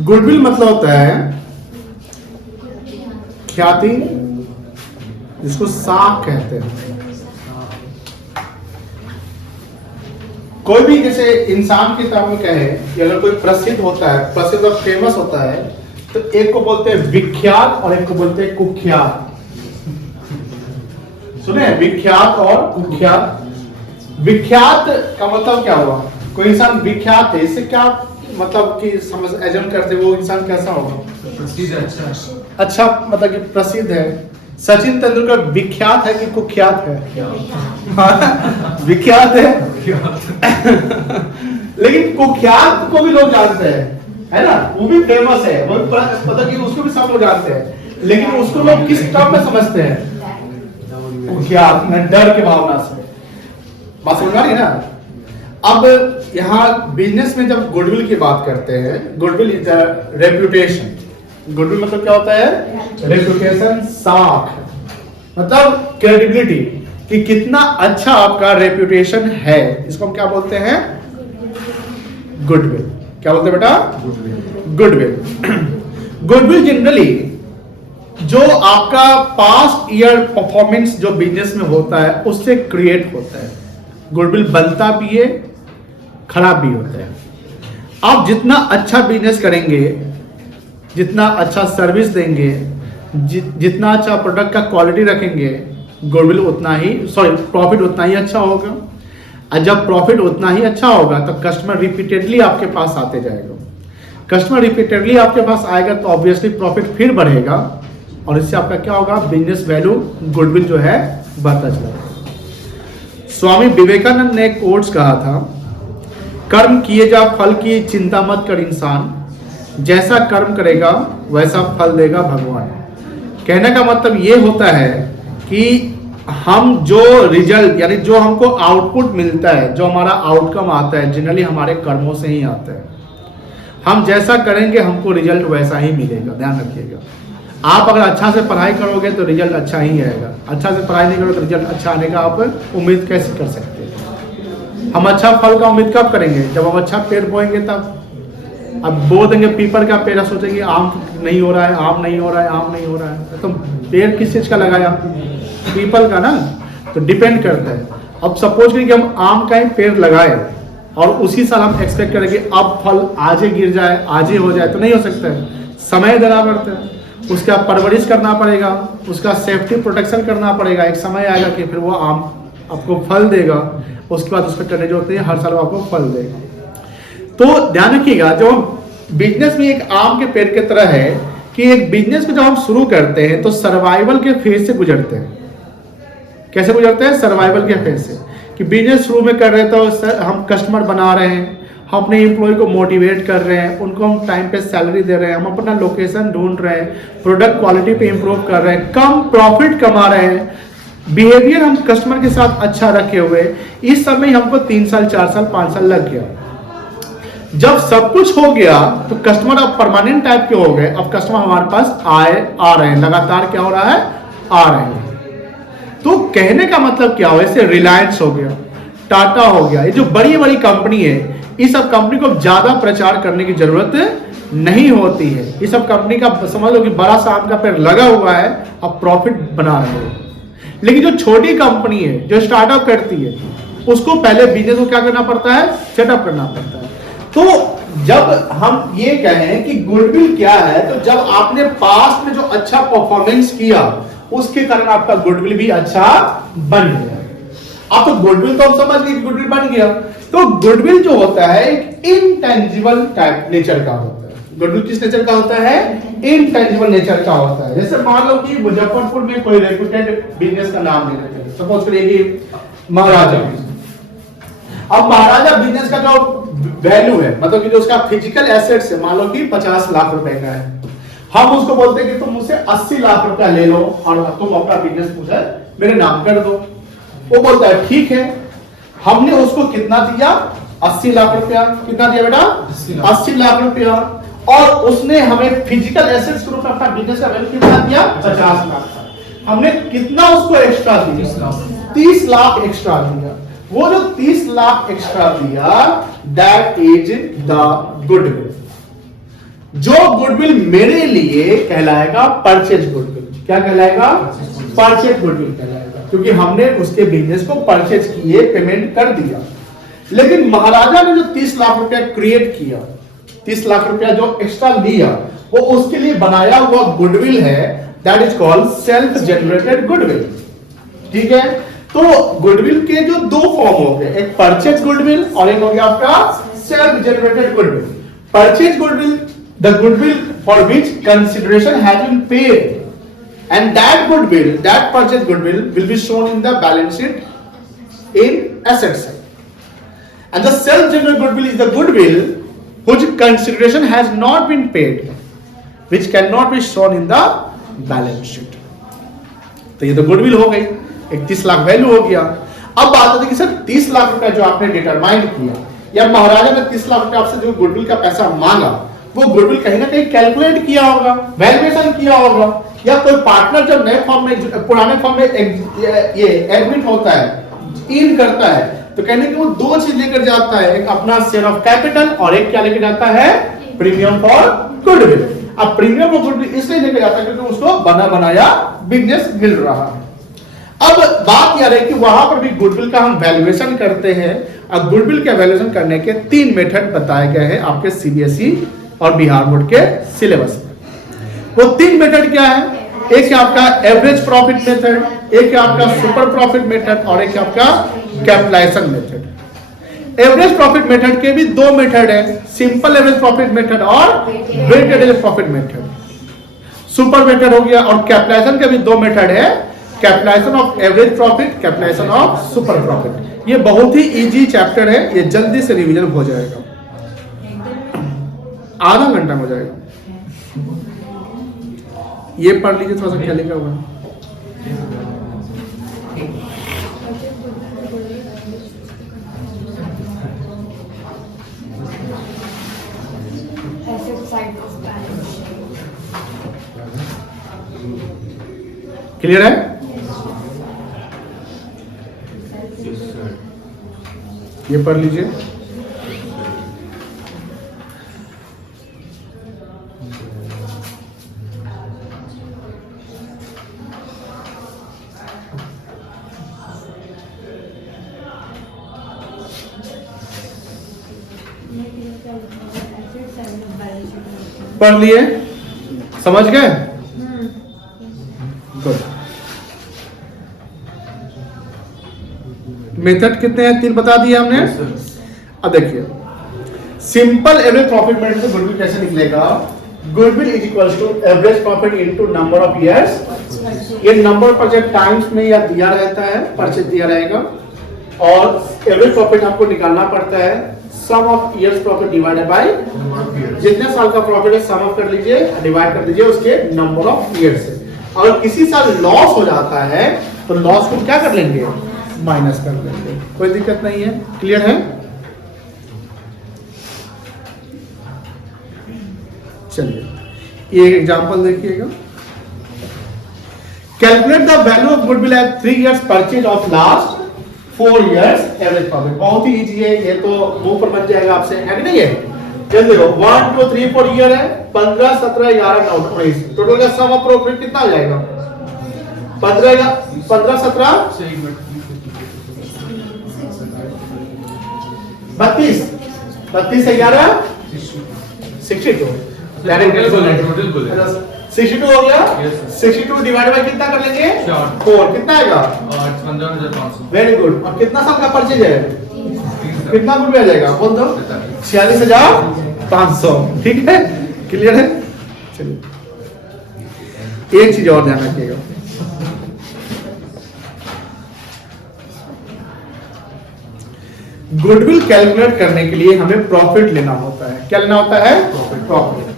Goodwill मतलब होता है ख्याति, जिसको साख कहते हैं। कोई भी जैसे इंसान की तरह में कहे कि अगर कोई प्रसिद्ध होता है, प्रसिद्ध और फेमस होता है, तो एक को बोलते हैं विख्यात और एक को बोलते हैं कुख्यात। सुने, विख्यात और कुख्यात। विख्यात का मतलब क्या हुआ? कोई इंसान विख्यात है, इससे क्या मतलब कि समझ एजम करते वो इंसान कैसा होगा? प्रसिद्ध, अच्छा मतलब कि प्रसिद्ध है। सचिन तेंदुलकर विख्यात है कि कुख्यात है? विख्यात है। लेकिन कुख्यात को भी लोग जानते हैं, है ना? वो भी फेमस है, वो मतलब कि उसको भी सब लोग जानते हैं, लेकिन उसको लोग किस टर्म में समझते हैं? कुख्यात में, डर की भावना से। बात समझ आ रही है ना? अब यहाँ बिजनेस में जब गुडविल की बात करते हैं, गुडविल इज रेप्यूटेशन। गुडविल मतलब क्या होता है? रेप्यूटेशन, साख, मतलब क्रेडिबिलिटी, कि कितना अच्छा आपका रेप्यूटेशन है, इसको हम क्या बोलते हैं? गुडविल। क्या बोलते हैं बेटा? गुडविल। गुडविल जनरली जो आपका पास्ट ईयर परफॉर्मेंस जो बिजनेस में होता है उससे क्रिएट होता है। गुडविल बनता भी है, खराब भी होता है। आप जितना अच्छा बिजनेस करेंगे, जितना अच्छा सर्विस देंगे, जितना अच्छा प्रोडक्ट का क्वालिटी रखेंगे, गुडविल उतना ही प्रॉफिट उतना ही अच्छा होगा। और जब प्रॉफिट उतना ही अच्छा होगा तो कस्टमर रिपीटेडली आपके पास आते जाएगा। कस्टमर रिपीटेडली आपके पास आएगा तो ऑब्वियसली प्रॉफिट फिर बढ़ेगा, और इससे आपका क्या होगा? बिजनेस वैल्यू, गुडविल जो है बढ़ता चलेगा। स्वामी विवेकानंद ने कोट्स कहा था, कर्म किए जा फल की चिंता मत कर इंसान, जैसा कर्म करेगा वैसा फल देगा भगवान। कहने का मतलब ये होता है कि हम जो रिजल्ट यानी जो हमको आउटपुट मिलता है, जो हमारा आउटकम आता है, जनरली हमारे कर्मों से ही आता है। हम जैसा करेंगे हमको रिजल्ट वैसा ही मिलेगा, ध्यान रखिएगा। आप अगर अच्छा से पढ़ाई करोगे तो रिजल्ट अच्छा ही आएगा, अच्छा से पढ़ाई नहीं करोगे तो रिजल्ट अच्छा आने का आप उम्मीद कैसे कर सकते हैं? हम अच्छा फल का उम्मीद कब करेंगे? जब हम अच्छा पेड़ बोएंगे तब। अब बो देंगे पीपल का पेड़, सोचेंगे आम नहीं हो रहा है, आम नहीं हो रहा है, आम नहीं हो रहा है, तो पेड़ किस चीज का लगाया? पीपल का ना। तो डिपेंड करता है। अब सपोज करिए कि हम आम का ही पेड़ लगाए और उसी साल हम एक्सपेक्ट करेंगे अब फल आज ही गिर जाए, आज ही हो जाए, तो नहीं हो सकता है। समय देना पड़ता है, उसका परवरिश करना पड़ेगा, उसका सेफ्टी प्रोटेक्शन करना पड़ेगा। एक समय आएगा कि फिर वो आम आपको फल देगा, उसके बाद उसमें करने जो होते हैं हर साल आपको फल देगा। तो ध्यान रखिएगा, जो बिजनेस में एक आम के पेड़ की तरह है कि एक बिजनेस में जब हम शुरू करते हैं तो सर्वाइवल के फेज से गुजरते हैं। कैसे गुजरते हैं? सर्वाइवल के फेज से, कि बिजनेस शुरू में कर रहे हैं तो हम कस्टमर बना रहे हैं, हम अपने एम्प्लॉय को मोटिवेट कर रहे हैं, उनको हम टाइम पे सैलरी दे रहे हैं, हम अपना लोकेशन ढूंढ रहे हैं, प्रोडक्ट क्वालिटी पे इंप्रूव कर रहे हैं, कम प्रॉफिट कमा रहे हैं, बिहेवियर हम कस्टमर के साथ अच्छा रखे हुए। इस सब में हमको 3 साल 4 साल 5 साल लग गया। जब सब कुछ हो गया तो कस्टमर अब परमानेंट टाइप के हो गए। अब कस्टमर हमारे पास आ रहे हैं, लगातार क्या हो रहा है? आ रहे हैं। तो कहने का मतलब क्या हुआ? जैसे रिलायंस हो गया, टाटा हो गया, ये जो बड़ी बड़ी कंपनी है, इस सब कंपनी को ज्यादा प्रचार करने की जरूरत नहीं होती है। इस सब कंपनी का समझ लो कि बड़ा सा आम का पेड़ लगा हुआ है, अब प्रॉफिट बना रहे हो। लेकिन जो छोटी कंपनी है, जो स्टार्टअप करती है, उसको पहले बिजनेस को क्या करना पड़ता है? सेटअप करना पड़ता है। तो जब हम ये कहें कि गुडविल क्या है, तो जब आपने पास्ट में जो अच्छा परफॉर्मेंस किया उसके कारण आपका गुडविल भी अच्छा बन गया। आप तो गुडविल तो हम समझ गए कि गुडविल बन गया। तो गुडविल जो होता है एक इनटेंजिबल टाइप नेचर का होता है। गुडविल किस नेचर का होता है? इनटेंजिबल नेचर का होता है। जैसे मान लो कि मुजफ्फरपुर में कोई रेप्यूटेड बिजनेस का नाम ले लेते हैं, सपोज करिए कि महाराजा। अब महाराजा बिजनेस का जो वैल्यू है, मतलब कि जो उसका फिजिकल एसेट्स है, मान लो कि 50 लाख रुपए का है, हम उसको बोलते हैं कि तुम मुझसे 80 लाख रुपया ले लो और तुम अपना बिजनेस मुझे मेरे नाम कर दो। वो बोलता है ठीक है। हमने उसको कितना दिया? 80 लाख रुपया। कितना दिया बेटा? 80 लाख रुपया। और उसने हमें फिजिकल एसेट्स के रूप में अपना बिजनेस का वैल्यू कितना दिया? 50 लाख। हमने कितना उसको एक्स्ट्रा दिया? 30 लाख एक्स्ट्रा दिया। वो जो 30 लाख एक्स्ट्रा दिया, दैट इज द गुडविल। जो गुडविल मेरे लिए कहलाएगा परचेज गुडविल। क्या कहलाएगा? परचेज गुडविल कहलाएगा, क्योंकि हमने उसके बिजनेस को परचेज किए, पेमेंट कर दिया। लेकिन महाराजा ने जो 30 लाख रुपया क्रिएट किया, 30 लाख रुपया जो एक्स्ट्रा लिया, वो उसके लिए बनाया हुआ गुडविल है, that is called self generated goodwill. ठीक है, तो गुडविल के जो दो फॉर्म हो गए, एक परचेज गुडविल और एक हो गया आपका self generated goodwill. Purchase goodwill, the goodwill for which consideration has been paid, and that goodwill, that purchase goodwill will be shown in the balance sheet in asset side. And the self-generated goodwill is the goodwill whose consideration has not been paid, which cannot be shown in the balance sheet. तो ये तो goodwill हो गई, 31 lakh value हो गया। अब बात होती है कि सर 30 लाख रुपया जो आपने डिटरमाइन किया, या महाराजा ने 30 लाख रुपया आपसे जो गुडविल का पैसा मांगा, वो गुडविल कहीं ना कहीं कैलकुलेट किया होगा, वैल्यूएशन किया होगा, या कोई पार्टनर जब नए फॉर्म में, पुराने फॉर्म में ये एडमिट होता है, इन करता है, तो कहने कि वो दो चीज लेकर जाता है, एक अपना शेयर ऑफ कैपिटल और एक क्या लेकर जाता है? Premium for goodwill. अब प्रीमियम फॉर गुडविल इसलिए लेकर जाता है क्योंकि उसको बना बनाया बिजनेस मिल रहा है। अब बात यह है कि वहां पर भी गुडविल का हम वैल्यूएशन करते हैं। अब गुडविल का वैल्यूएशन करने के 3 मेथड बताए गए हैं आपके सीबीएसई और बिहार बोर्ड के सिलेबस में। वो 3 मेथड क्या है? एक है आपका एवरेज प्रॉफिट मेथड, एक है आपका सुपर प्रॉफिट मेथड और एक है आपका capitalisation method. Average profit method के भी 2 मेथड है, सिंपल एवरेज प्रॉफिट मेथड और weighted average profit method. Super method हो गया, और कैपिटलाइजेशन के भी 2 मेथड है, capitalisation of average profit, capitalisation of super profit. ये बहुत ही इजी चैप्टर है, ये जल्दी से रिवीजन हो जाएगा, आधा घंटा हो जाएगा। ये पढ़ लीजिए, थोड़ा सा क्या लिखा हुआ है। क्लियर है? ये पढ़ लीजिए। पढ़ लिए? समझ गए? गुड। मेथड कितने हैं? 3 बता दिए हमने। अब देखिए, सिंपल एवरेज प्रॉफिट मेथड से गुडविल कैसे निकलेगा? Goodwill is equals to average profit into number of years. ये नंबर पर जब टाइम्स में या दिया रहता है, परचेज दिया रहेगा, और एवरेज प्रॉफिट आपको निकालना पड़ता है sum of years profit divided by, जितने साल का प्रॉफिट है सम ऑफ कर लीजिए, डिवाइड कर दीजिए उसके नंबर ऑफ इयर्स से। अगर किसी साल लॉस हो जाता है तो लॉस को क्या कर लेंगे? माइनस कर लेंगे, कोई दिक्कत नहीं है। क्लियर है? चलिए ये एग्जांपल देखिएगा। Calculate the value of goodwill at 3 years purchase of last 4 years average profit. बहुत ही इजी है, ये तो मुंह पर बन जाएगा आपसे, है कि नहीं है? ये देखो 1 2 3 4 ईयर है, 15 17 11 19, टोटल का सम ऑफ प्रॉफिट कितना हो जाएगा? 15 17 32 32 से 11 62, डायरेक्ट 62 हो गया। 62 डिवाइड बाय कितना कर लेंगे? 4, कितना आएगा? 15,500। Very good. और कितना साल का परचेज है? कितना रुपया आ जाएगा? बोल दो। 46,500। ठीक है? क्लियर है? चलिए एक चीज और ध्यान रखिएगा, गुडविल कैलकुलेट करने के लिए हमें प्रॉफिट लेना होता है। क्या लेना होता है? प्रॉफिट।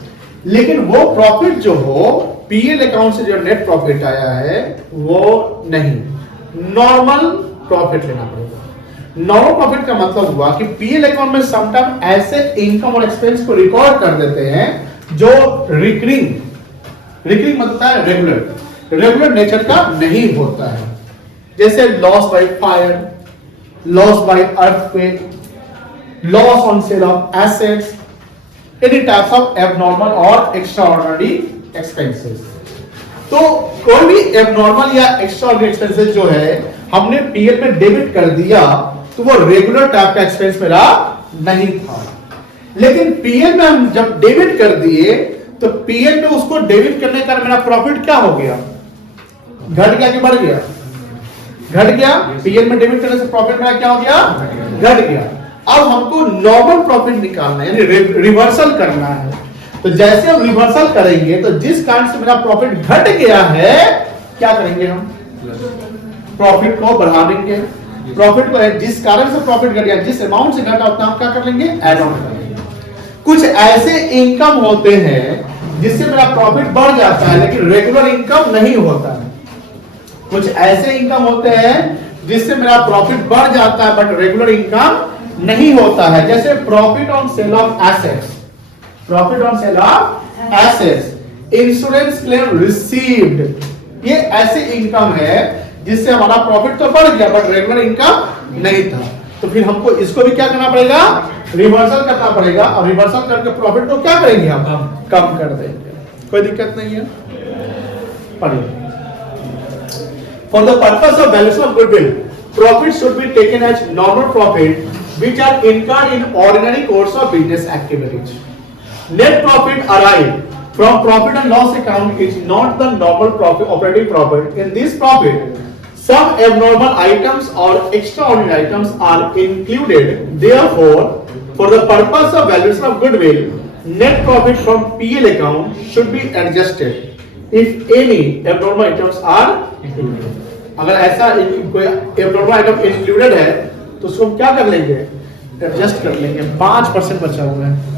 लेकिन वो प्रॉफिट जो हो, पीएल अकाउंट से जो नेट प्रॉफिट आया है वो नहीं, नॉर्मल प्रॉफिट लेना पड़ेगा। नॉर्मल प्रॉफिट का मतलब हुआ कि पीएल अकाउंट में समटाइम ऐसे इनकम और एक्सपेंस को रिकॉर्ड कर देते हैं जो रिकरिंग मतलब है रेगुलर नेचर का नहीं होता है, जैसे loss by fire, loss bye earthquake, loss on sale of assets, any types of abnormal और एक्स्ट्राऑर्डिनरी एक्सपेंसेस। तो कोई भी एबनॉर्मल या एक्स्ट्राऑर्डिनरी एक्सपेंसेस जो है हमने पीएल में डेबिट कर दिया तो वो रेगुलर टाइप का एक्सपेंस मेरा नहीं था, लेकिन पीएल में हम जब डेबिट कर दिए तो पीएल में उसको डेबिट करने का मेरा प्रॉफिट क्या हो गया, घट गया कि बढ़ गया? घट गया। पीएल में डेबिट करने से प्रॉफिट मेरा क्या हो गया? घट गया। अब हमको नॉर्मल प्रॉफिट निकालना है, यानी रिवर्सल करना है। तो जैसे हम रिवर्सल करेंगे तो जिस कारण से मेरा प्रॉफिट घट गया है क्या करेंगे हम? प्रॉफिट को बढ़ा देंगे। प्रॉफिट को जिस कारण से प्रॉफिट घट गया, जिस अमाउंट से घटा उतना हम क्या कर लेंगे? ऐड ऑन कर लेंगे। कुछ ऐसे इनकम होते हैं जिससे मेरा प्रॉफिट बढ़ जाता है लेकिन रेगुलर इनकम नहीं होता है। कुछ ऐसे इनकम होते हैं जिससे मेरा प्रॉफिट बढ़ जाता है बट रेगुलर इनकम नहीं होता है, जैसे profit on sale of assets, profit on sale of assets, insurance claim received, ये ऐसे इनकम है जिससे हमारा प्रॉफिट तो बढ़ गया बट रेगुलर इनकम नहीं था। तो फिर हमको इसको भी क्या करना पड़ेगा? रिवर्सल करना पड़ेगा, और रिवर्सल करके प्रॉफिट को क्या करेंगे? हम कम कर देंगे। कोई दिक्कत नहीं है, पढ़िए। For the purpose of valuation of goodwill, profit should be taken as normal profit which are incurred in ordinary course of business activities. Net profit arrived from profit and loss account is not the normal profit, operating profit. In this profit, some abnormal items or extraordinary items are included. Therefore, for the purpose of valuation of goodwill, net profit from PL account should be adjusted if any abnormal items are included. अगर ऐसा कोई abnormal item included है तो उसको हम क्या कर लेंगे? एडजस्ट कर लेंगे। 5% बचा हुआ है।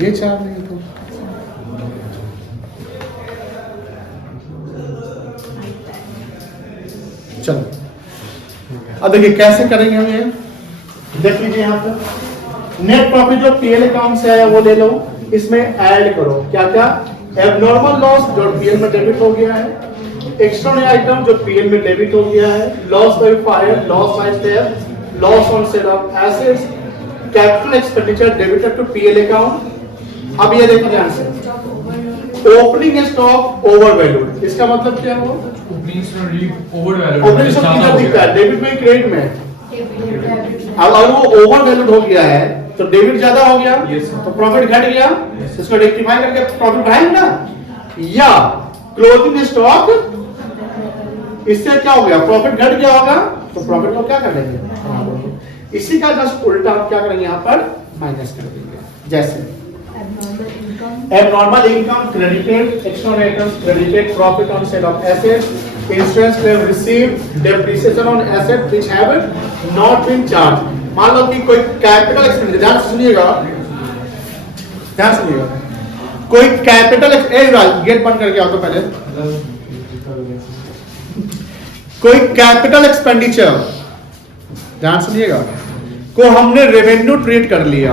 ये चार नहीं तो चलो, अब देखिए कैसे करेंगे हम ये। देख लीजिए यहाँ पर नेट प्रॉफिट जो पीएल अकाउंट से आया वो ले लो, इसमें ऐड करो क्या क्या? एबनॉर्मल लॉस जो पीएल में डेबिट हो गया है, एक्स्ट्राऑर्डिनरी आइटम जो पीएल में डेबिट हो गया है, loss by fire, loss by theft, loss on sale of assets, capital expenditure debited to PL account. अब ये देखो ध्यान से, ओपनिंग स्टॉक ओवर वैल्यूड, इसका मतलब क्या हुआ? Opening stock over valued, opening stock किधर दिखता है? डेबिट में क्रेडिट में। अब अगर वो ओवर वैल्यूड हो गया है तो डेबिट ज्यादा हो गया तो प्रॉफिट घट गया, इसको रेक्टिफाई करके प्रॉफिट बढ़ाएंगे ना। या क्लोजिंग स्टॉक, इससे क्या हो गया? प्रॉफिट घट गया होगा तो प्रॉफिट को क्या कर देंगे? इसी का जस्ट उल्टा आप क्या करेंगे? यहाँ पर माइनस कर देंगे। जैसे abnormal income credited, extraordinary items credited, profit on sale of assets, insurance claim received, depreciation on assets which have not been charged। मान लो कि कोई कैपिटल एक्सपेंडिचर, ध्यान से सुनिएगा, ध्यान से सुनिएगा, कोई कैपिटल गेट बंद करके आओ तो पहले। कोई कैपिटल एक्सपेंडिचर, ध्यान सुनिएगा, को हमने रेवेन्यू ट्रीट कर लिया।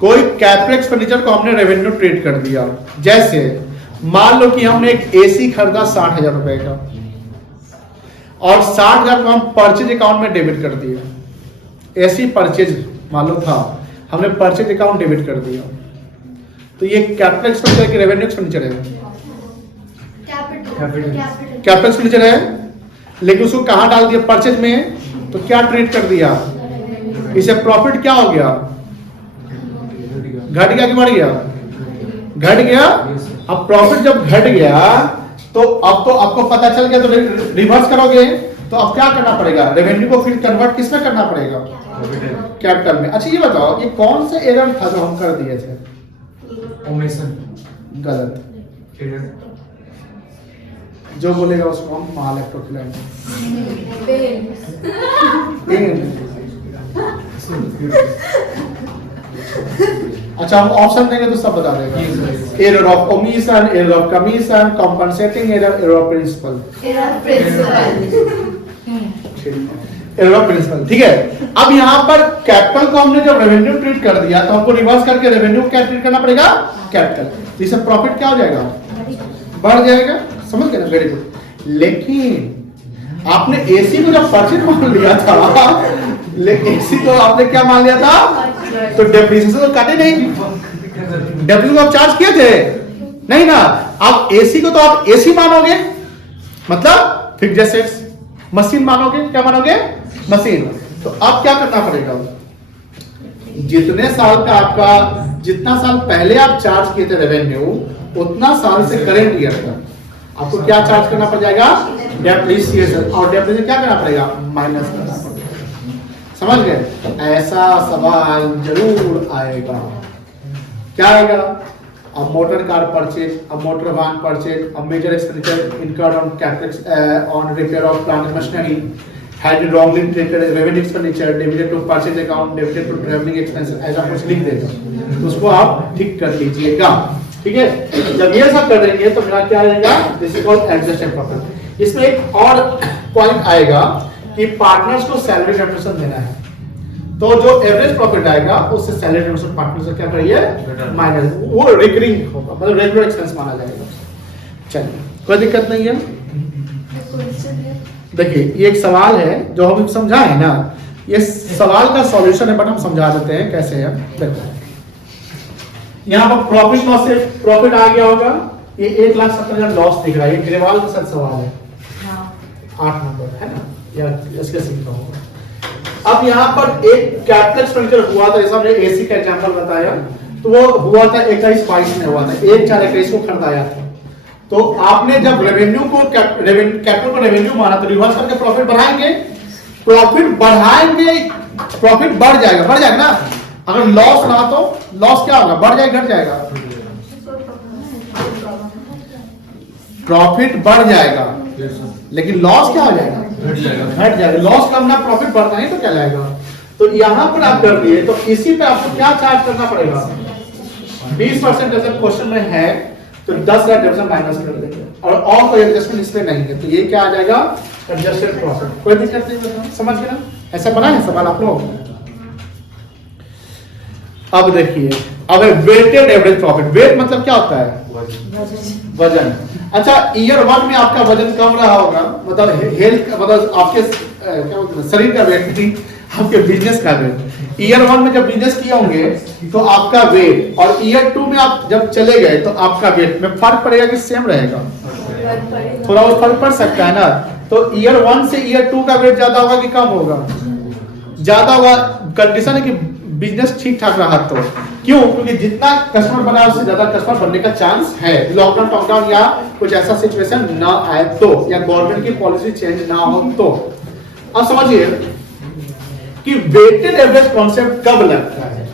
कोई कैपिटल एक्सपेंडिचर को हमने रेवेन्यू ट्रीट कर दिया। जैसे मान लो कि हमने एक एसी खरीदा 60,000 रुपए का और 60,000 को हम परचेज अकाउंट में डेबिट कर दिया। एसी परचेज मान लो था, हमने परचेज अकाउंट डेबिट कर दिया, तो ये कैपिटल एक्सपेंडिचर की रेवेन्यू एक्सपेंडिचर है? कैपिटल एक्सपेंडिचर है, लेकिन उसको कहां डाल दिया? परचेज में। तो क्या ट्रीट कर दिया? इसे प्रॉफिट क्या हो गया? घट गया कि बढ़ गया? घट गया। अब प्रॉफिट जब घट गया तो अब तो आपको पता चल गया, तो रिवर्स करोगे तो अब क्या करना पड़ेगा? रेवेन्यू को फिर कन्वर्ट किसमें करना पड़ेगा? कैपिटल में। अच्छा ये बताओ, ये कौन सा एरर था जो हम कर दिए थे? ओमिशन, गलत। एरर, जो बोलेगा उसको हम महालैक्टो खिलाएंगे। अच्छा हम ऑप्शन देंगे तो सब बता देंगे। Error of omission, error of commission, compensating error, error of principle. Principle, ठीक है। अब यहाँ पर कैपिटल को हमने जब रेवेन्यू ट्रीट कर दिया तो हमको रिवर्स करके रेवेन्यू क्या ट्रीट करना पड़ेगा, कैपिटल। इससे प्रॉफिट क्या हो जाएगा, बढ़ जाएगा, समझ गए ना, वेरी गुड। लेकिन आपने एसी को जब परचेज मान लिया था, एसी को आपने क्या मान लिया था, तो डेप्रिसिएशन तो काटे नहीं, डेप्रिसिएशन को आप चार्ज किए थे नहीं ना। आप एसी को तो आप एसी मानोगे, मतलब फिक्स्ड एसेट्स। मशीन मानोगे, क्या मानोगे, मशीन। तो अब क्या करना पड़ेगा, जितने साल का आपका, जितना साल पहले आप चार्ज किए थे रेवेन्यू, उतना साल से करेंट ईयर का आपको क्या चार्ज करना पड़ जाएगा, डेप्रिसिएशन। और डेप्रिसिएशन क्या करना पड़ेगा, माइनस करना पड़ेगा, समझ गए। ऐसा सवाल जरूर आएगा। क्या आएगा, a motor car purchase, a motor van purchase, a major expenditure incurred on capex on repair of plant and machinery, had wrongly treated as revenue expenditure, debited to purchase account, debited to traveling expenses, ऐसा कुछ लिख देगा, तो उसको आप ठीक कर लीजिएगा, ठीक है। जब ये सब कर देंगे तो मेरा क्या रहेगा, this is called adjusted profit. इसमें एक और पॉइंट आएगा कि पार्टनर्स को सैलरी रेमुनरेशन देना है, तो जो एवरेज प्रॉफिट आएगा उससे सैलरी रेमुनरेशन पार्टनर से क्या करिए, माइनस, वो रिकरिंग होगा, मतलब रेगुलर एक्सपेंस माना जाएगा। चलिए, कोई दिक्कत नहीं है। देखिए ये एक सवाल है जो हम समझाए ना, ये सवाल का सॉल्यूशन है, बट हम समझा देते हैं कैसे है। देखो यहाँ पर प्रॉफिट लॉस से प्रॉफिट आ गया होगा, ये 1,70,000 लॉस दिख रहा है, ये ग्रेवाल का सच सवाल है, 8 नंबर है ना, या इसके सीखा होगा। अब यहाँ पर एक कैपिटल एक्सपेंडिचर हुआ था, जैसा हमने एसी का एग्जांपल बताया, तो वो हुआ था 21-22 में हुआ था, 1/4/21 को खरीदाया था। तो आपने जब रेवेन्यू को कैपिटल को रेवेन्यू माना तो रिवर्स करके प्रॉफिट बढ़ाएंगे, प्रॉफिट बढ़ाएंगे, प्रॉफिट बढ़ जाएगा ना। अगर लॉस रहा तो लॉस क्या होगा, बढ़ जाएगा, घट जाएगा, प्रॉफिट बढ़ जाएगा, लेकिन लॉस क्या हो जाएगा, घट जाएगा। लॉस कम ना, प्रॉफिट बढ़ता है तो क्या लाएगा। तो यहां पर आप कर दिए, तो इसी पे आपको क्या चार्ज करना पड़ेगा, 20% जैसे क्वेश्चन में है तो 10,00,000 माइनस कर देंगे, और कोई एडजस्टमेंट इसमें नहीं है, तो ये क्या आ जाएगा, एडजस्टेड प्रॉफिट। कोई दिक्कत नहीं, समझ गए ना, ऐसा बना है सवाल आप लोग। अब देखिए, अब वेटेड एवरेज प्रॉफिट, वेट मतलब क्या होता है, वजन। अच्छा, ईयर 1 में आपका वजन कम रहा होगा, मतलब हेल्थ, मतलब आपके क्या बोलते हैं, शरीर का वेट नहीं, आपके बिजनेस का वेट। ईयर 1 में जब बिजनेस किए होंगे तो आपका वेट, और ईयर 2 में आप जब चले गए तो आपका वेट में फर्क पड़ेगा कि सेम रहेगा, थोड़ा बहुत फर्क पड़ सकता है ना। तो ईयर 1 से ईयर 2 का वेट ज्यादा होगा कि कम होगा, ज्यादा होगा। कंडीशन है कि बिजनेस ठीक ठाक रहा तो, क्यों, क्योंकि जितना कस्टमर बना उससे ज्यादा कस्टमर बनने का चांस है, लॉकडाउन टॉकडाउन या कुछ ऐसा सिचुएशन ना आए तो, या गवर्नमेंट की पॉलिसी चेंज ना हो तो। अब समझिए कि वेटेड एवरेज कॉन्सेप्ट कब लगता है,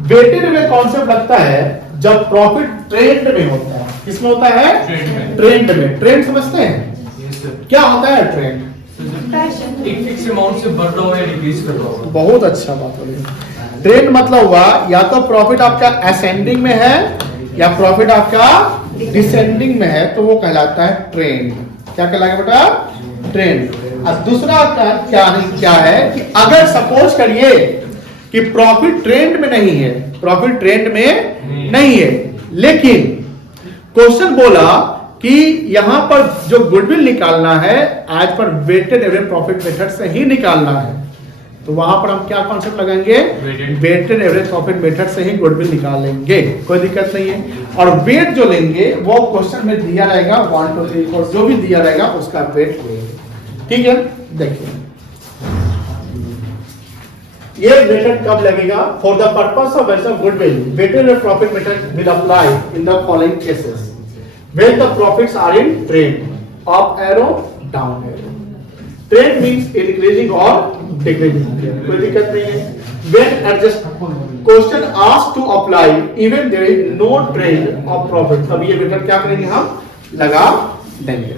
वेटेड एवरेज कॉन्सेप्ट लगता है जब प्रॉफिट ट्रेंड में होता है। किसमें होता है, ट्रेंड में। ट्रेंड समझते हैं क्या होता है, ट्रेंड एक फिक्स अमाउंट से बढ़ रहा हो या डिक्रीज कर रहा हो। बहुत अच्छा बात बोली। ट्रेंड मतलब हुआ या तो प्रॉफिट आपका असेंडिंग में है या प्रॉफिट आपका डिसेंडिंग में है, तो वो कहलाता है ट्रेंड। क्या कहलाएगा बेटा, ट्रेंड। और दूसरा क्या है कि अगर सपोज करिए कि प्रॉफिट ट्रेंड में नहीं है, प्रॉफिट ट्रेंड में नहीं है, लेकिन क्वेश्चन बोला कि यहां पर जो गुडविल निकालना है as per weighted average profit method से ही निकालना है, तो वहां पर हम क्या कॉन्सेप्ट लगाएंगे, वेटेड एवरेज प्रॉफिट मेथड से ही गुडविल निकालेंगे, कोई दिक्कत नहीं है। और वेट जो लेंगे वो क्वेश्चन में दिया रहेगा, 1 2 3 4 जो भी दिया रहेगा उसका वेट लेंगे, ठीक है। देखिए ये मेथड कब लगेगा, for the purpose of measure goodwill weighted average profit method will apply in the following cases when the profits are in trend, up arrow, down arrow. Trend means increasing or decreasing, कोई दिक्कत नहीं है। When adjust question asked to apply even there is no trend of profit, तब ये method क्या करेंगे, हम लगा देंगे।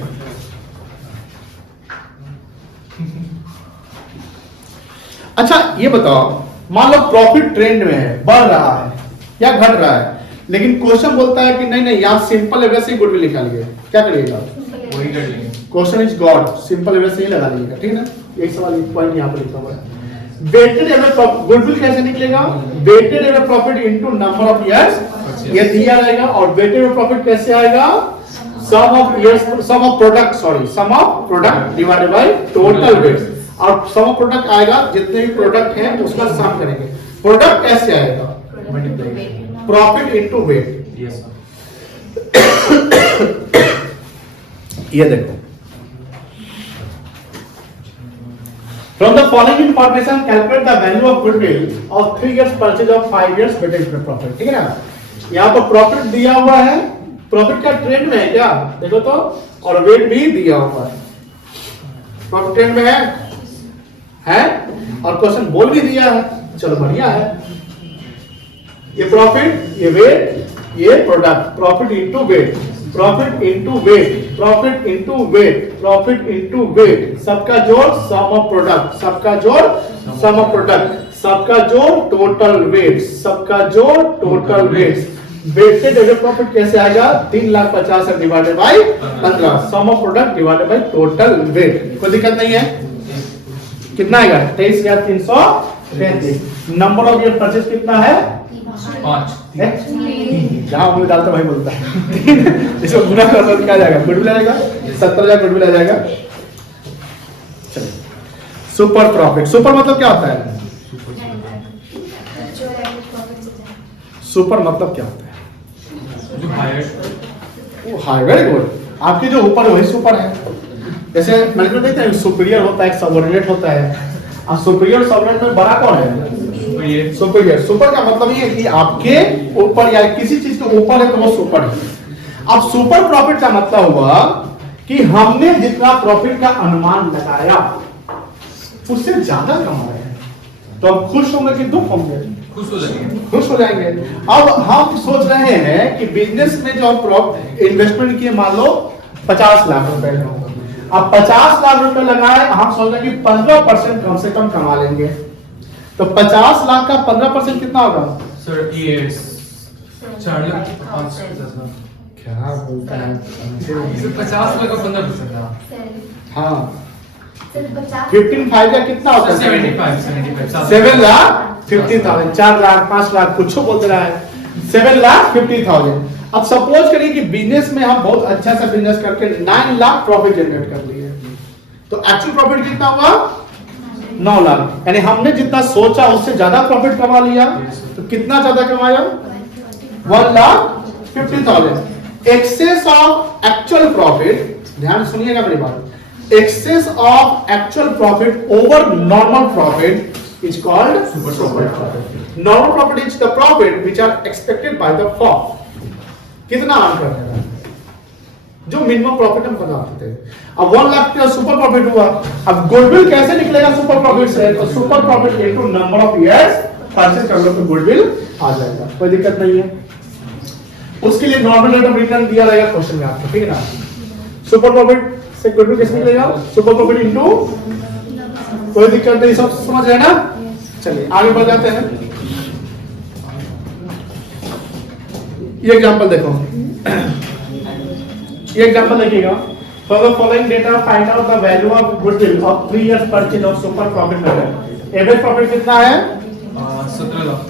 अच्छा ये बताओ, मान लो प्रॉफिट ट्रेंड में है, बढ़ रहा है या घट रहा है, लेकिन क्वेश्चन बोलता है कि नहीं नहीं यहाँ सिंपल एवरेज से गुडविल निकालिए, क्या करिएगा, वही कर लेंगे। Question is God, simple average से ही लगा लीजिएगा, ठीक है ना। एक सवाल एक पॉइंट यहाँ पर लिखा हुआ है। वेटेड एवरेज गुडविल कैसे निकलेगा? Weighted average profit into number of years, ये दिया रहेगा। और वेटेड एवरेज प्रॉफिट कैसे आएगा? Sum of years, sum of product divided by total weights. और सम ऑफ प्रोडक्ट आएगा, जितने भी प्रोडक्ट हैं उसका सम करेंगे। प्रोडक्ट कैसे आएगा? Profit into wait. Yes. ये देखो, from the following information calculate the value of goodwill of 3 years purchase of 5 years weighted profit। ठीक है ना? यहाँ पर प्रॉफिट दिया हुआ है, प्रॉफिट का ट्रेंड में है क्या देखो तो, और वेट भी दिया हुआ है। प्रॉफिट ट्रेंड में है और क्वेश्चन बोल भी दिया है, चलो बढ़िया है। ये प्रॉफिट, ये वेट, ये product. Profit into wait, profit into wait, profit into wait, profit into wait, सबका जोड़ सम ऑफ प्रोडक्ट, सबका जोड़ सम ऑफ प्रोडक्ट, सबका जोड़ टोटल वेट, सबका जोड़ total weight. Weighted average profit कैसे आएगा? 3,50,000 divided by 15, sum of product divided by total weight. कोई दिक्कत नहीं है? कितना आएगा? 23,333। नंबर ऑफ ईयर परचेज कितना है? 5। जहां उंगली डालता भाई बोलता है। इसको गुना कर दो, क्या जाएगा? गुडविल आ जाएगा, 70,000 गुडविल आ जाएगा। चलिए, सुपर प्रॉफिट। सुपर मतलब क्या होता है? सुपर मतलब क्या होता है? जो हायर, वो हाई, वेरी गुड। आपके जो ऊपर वही सुपर है। जैसे मैंने देखते हैं सुपीरियर होता है, एक सबऑर्डिनेट होता है। अब सुपीरियर और सबऑर्डिनेट में बड़ा कौन है? सुपीरियर। सुपर का मतलब ये है कि आपके ऊपर या किसी चीज के ऊपर है तो वो सुपर है। अब सुपर प्रॉफिट का मतलब हुआ कि हमने जितना प्रॉफिट का अनुमान लगाया उससे ज्यादा कमा रहे हैं, तो हम खुश होंगे कि दुख होंगे? खुश हो जाएंगे। खुश हो जाएंगे। अब हम सोच रहे हैं कि बिजनेस में जो हम इन्वेस्टमेंट किए, मान लो 50 लाख रुपए, अब 50 लाख रुपए लगाए, हम सोच रहे हैं कि 15% कम से कम कमा लेंगे। तो 50 लाख का 15% कितना होगा? सर ये 4 लाख 5 क्या बोलता है? 50 लाख का 15% था। हाँ, 15,500 का कितना होता है? 75 7,50,000। 4 लाख 5 लाख कुछ बोल रहा है, 7,50,000। अब सपोज करिए कि बिजनेस में हम बहुत अच्छा सा बिजनेस करके 9 लाख प्रॉफिट जनरेट कर लिए, तो एक्चुअल प्रॉफिट कितना हुआ? 9 लाख। यानी हमने जितना सोचा उससे ज्यादा प्रॉफिट कमा लिया। तो कितना ज्यादा कमाया? 1,50,000। एक्सेस ऑफ एक्चुअल प्रॉफिट, ध्यान सुनिएगा मेरी बात, excess of actual profit over normal profit is called super profit. Normal profit is the profit which are expected by the firm. कितना अर्न कर रहे हैं, जो मिनिमम प्रॉफिट हम बताते थे। अब 1 लाख का सुपर प्रॉफिट हुआ। अब गुडविल कैसे निकलेगा सुपर प्रॉफिट से? तो super profit into number of years purchase कर लो तो गुडविल आ जाएगा, कोई दिक्कत नहीं है। उसके लिए नॉर्मल रेट ऑफ रिटर्न दिया रहेगा क्वेश्चन में आपको, ठीक है ना? सुपर प्रॉफिट से गुडविल कैसे निकलेगा? सुपर प्रॉफिट इनटू, कोई दिक्कत नहीं, सब समझ रहे ना? चलिए आगे बढ़ जाते हैं। ये एग्जांपल देखो, ये एग्जांपल देखिएगा। For the following data find out the value of goodwill of 3 years purchase of super profit method. Average profit कितना है? 17 लाख।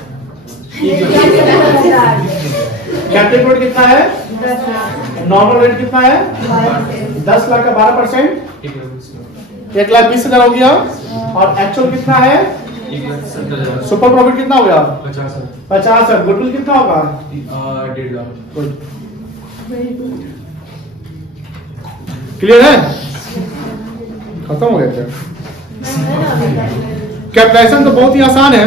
कैपिटल रेट कितना है? नॉर्मल रेट कितना है? 10 लाख का 12%, 1,20,000 हो गया। और एक्चुअल कितना है? 1,70,000। सुपर प्रॉफिट कितना हो गया? 50 है। गुडविल कितना होगा? 1.5 लाख। क्लियर है? खत्म हो गया क्या? कैपिटलाइजेशन तो बहुत ही आसान है।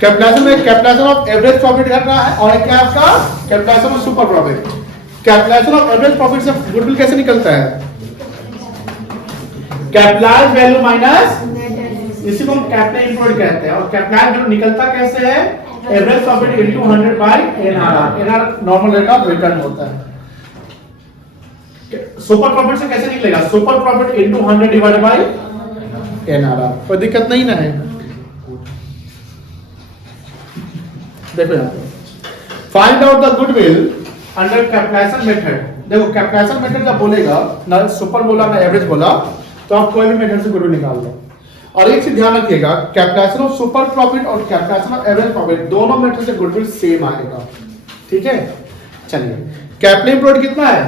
कैपिटलाइजेशन में कैपिटलाइजेशन ऑफ एवरेज प्रॉफिट कर रहा है और एक क्या आपका capitalisation of super profit. Capitalisation of average profit से गुडविल कैसे निकलता है? कैपिटलाइज्ड वैल्यू माइनस, इसी को हम कैपिटल इनपुट कहते हैं। और कैपिटलाइज्ड वैल्यू निकलता कैसे है? Average profit into 100 by NRR. NR normal rate of return होता है। सुपर प्रॉफिट से कैसे निकलेगा? Super profit into 100 divided by NRR. कोई दिक्कत नहीं ना है? देखो यहाँ find out the goodwill under capitalisation method. देखो कैपिटलाइजेशन मेथड जब बोलेगा ना, सुपर बोला ना एवरेज बोला, तो आप कोई भी मेथड से गुडविल निकाल लो। और एक चीज ध्यान रखिएगा, कैपिटलाइजेशन ऑफ सुपर प्रॉफिट और कैपिटलाइजेशन ऑफ एवरेज प्रॉफिट दोनों मेथड से गुडविल सेम आएगा। ठीक है, चलिए कैपिटल एम्प्लॉयड कितना है,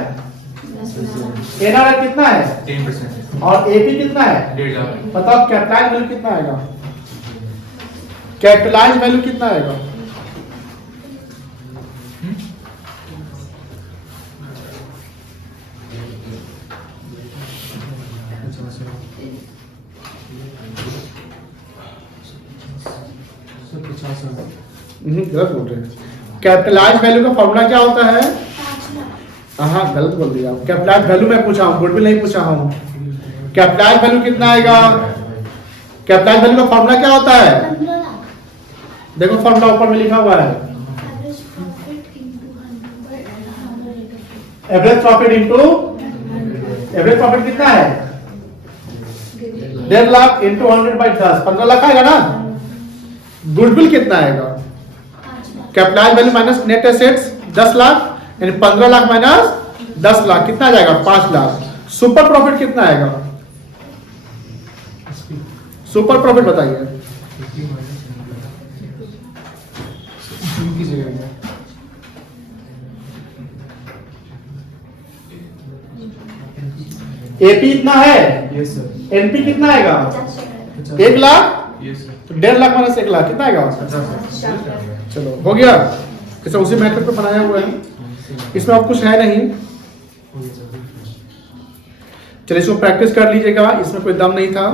एनआरआई कितना है 10%। और एपी कितना है 1.5 लाख। बताओ कैपिटलाइज वैल्यू कितना आएगा, कैपिटलाइज वैल्यू कितना आएगा, गलत बोल रहे हैं। कैपिटलाइज वैल्यू का फॉर्मूला क्या होता है, हाँ गलत बोल दिया, कैपिटलाइज वैल्यू मैं पूछा हूँ, गुडविल नहीं पूछा हूँ। कैपिटलाइज वैल्यू कितना आएगा, कैपिटलाइज वैल्यू का फॉर्मूला क्या होता है, देखो फॉर्मूला ऊपर में लिखा हुआ है, average profit into, average profit कितना है 1.5 लाख इंटू 100/10, 15 लाख आएगा ना। गुडविल कितना आएगा, capitalise value minus net assets 10 lakh यानी 15 लाख माइनस 10 लाख कितना आ जाएगा 5 लाख। सुपर प्रॉफिट कितना आएगा, सुपर प्रॉफिट बताइए, एपी इतना है, यस सर। एनपी कितना आएगा 1 लाख, यस सर। तो 1.5 लाख माइनस 1 लाख कितना आएगा। चलो हो गया, इसे उसी मेथड पे बनाया हुआ है, इसमें अब कुछ है नहीं। चलिए इसको प्रैक्टिस कर लीजिएगा, इसमें कोई दम नहीं था।